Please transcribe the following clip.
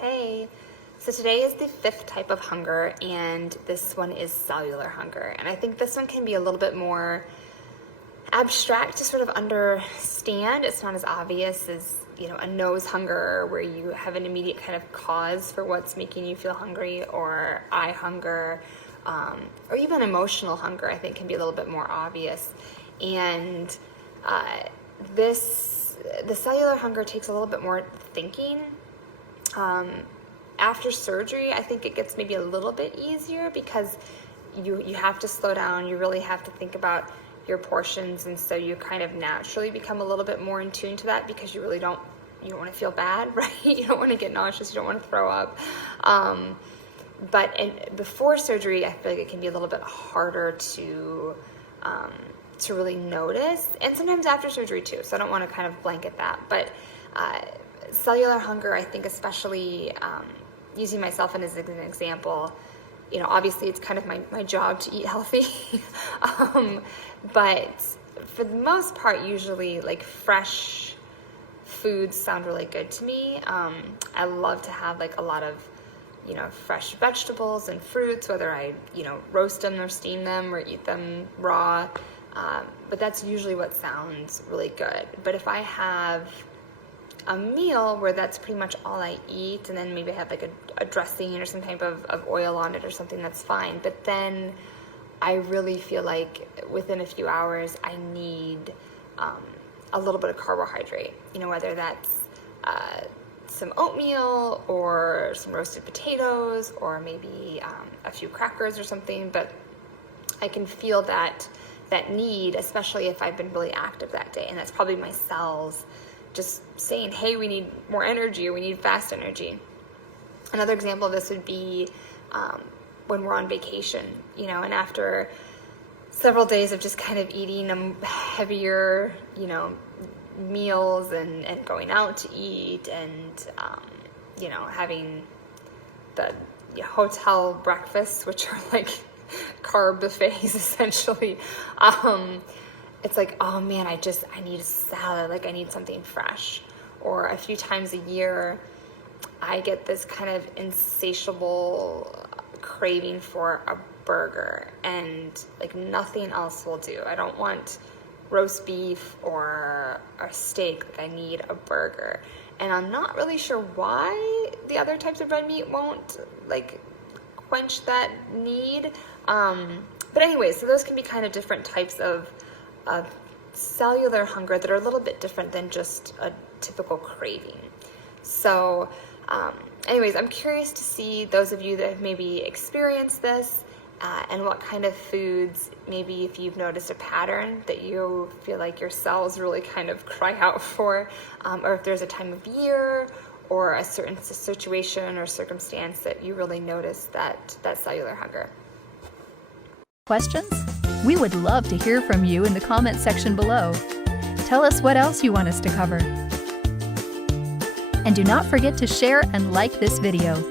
Hey, so today is the fifth type of hunger, and this one is cellular hunger. And I think this one can be a little bit more abstract to sort of understand. It's not as obvious as, a nose hunger where you have an immediate kind of cause for what's making you feel hungry, or eye hunger, or even emotional hunger, I think can be a little bit more obvious. And the cellular hunger takes a little bit more thinking. After surgery, I think it gets maybe a little bit easier because you have to slow down. You really have to think about your portions, and so you kind of naturally become a little bit more in tune to that because you don't want to feel bad, right? You don't want to get nauseous. You don't want to throw up. But before surgery, I feel like it can be a little bit harder to really notice, and sometimes after surgery too. So I don't want to kind of blanket that, but cellular hunger, I think, especially using myself as an example, obviously it's kind of my job to eat healthy, but for the most part, usually like fresh foods sound really good to me. I love to have like a lot of fresh vegetables and fruits, whether I roast them or steam them or eat them raw, but that's usually what sounds really good. But if I have a meal where that's pretty much all I eat, and then maybe I have like a dressing or some type of oil on it or something, that's fine. But then I really feel like within a few hours I need a little bit of carbohydrate, whether that's some oatmeal or some roasted potatoes or maybe a few crackers or something. But I can feel that need, especially if I've been really active that day, and that's probably my cells just saying, hey, we need more energy, or we need fast energy. Another example of this would be when we're on vacation, and after several days of just kind of eating heavier, meals and going out to eat and, having the hotel breakfasts, which are like carb buffets essentially. It's like, oh man, I need a salad, like I need something fresh. Or a few times a year, I get this kind of insatiable craving for a burger, and like nothing else will do. I don't want roast beef or a steak, like I need a burger. And I'm not really sure why the other types of red meat won't like quench that need. But anyway, so those can be kind of different types of cellular hunger that are a little bit different than just a typical craving. So anyways, I'm curious to see those of you that have maybe experienced this and what kind of foods, maybe if you've noticed a pattern that you feel like your cells really kind of cry out for, or if there's a time of year or a certain situation or circumstance that you really notice that cellular hunger. Questions? We would love to hear from you in the comment section below. Tell us what else you want us to cover. And do not forget to share and like this video.